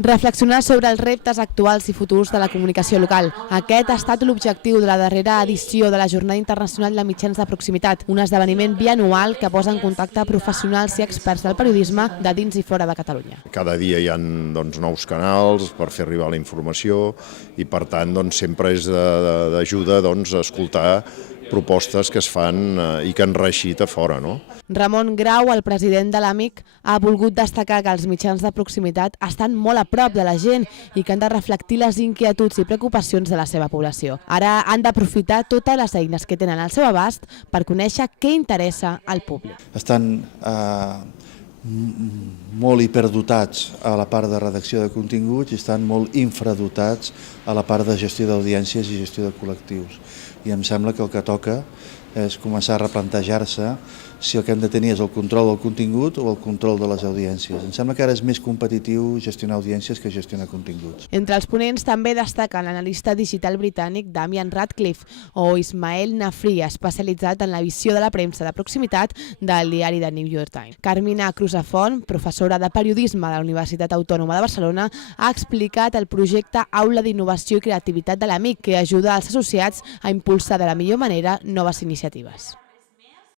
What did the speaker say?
Reflexionar sobre els reptes actuals i futurs de la comunicació local. Aquest ha estat l'objectiu de la darrera edició de la Jornada Internacional de Mitjans de Proximitat, un esdeveniment bianual que posa en contacte professionals i experts del periodisme de dins i fora de Catalunya. Cada dia hi ha nous canals per fer arribar la informació i per tant sempre és d'ajuda escoltar propostes que es fan i que han reeixit a fora. Ramon Grau, el president de l'AMIC, ha volgut destacar que els mitjans de proximitat estan molt a prop de la gent i que han de reflectir les inquietuds i preocupacions de la seva població. Ara han d'aprofitar totes les eines que tenen al seu abast per conèixer què interessa al públic. Estan molt hiperdotats a la part de redacció de continguts i estan molt infradotats a la part de gestió d'audiències i gestió de col·lectius. I em sembla que el que toca és començar a replantejar-se si el que hem de tenir és el control del contingut o el control de les audiències. Em sembla que ara és més competitiu gestionar audiències que gestionar continguts. Entre els ponents també destaquen l'analista digital britànic Damian Radcliffe o Ismael Nafri, especialitzat en la visió de la premsa de proximitat del diari The New York Times. Carmina Cruzafont, professora de periodisme de la Universitat Autònoma de Barcelona, ha explicat el projecte Aula d'Innovació i Creativitat de l'AMIC, que ajuda als associats a impulsar de la millor manera noves iniciatives.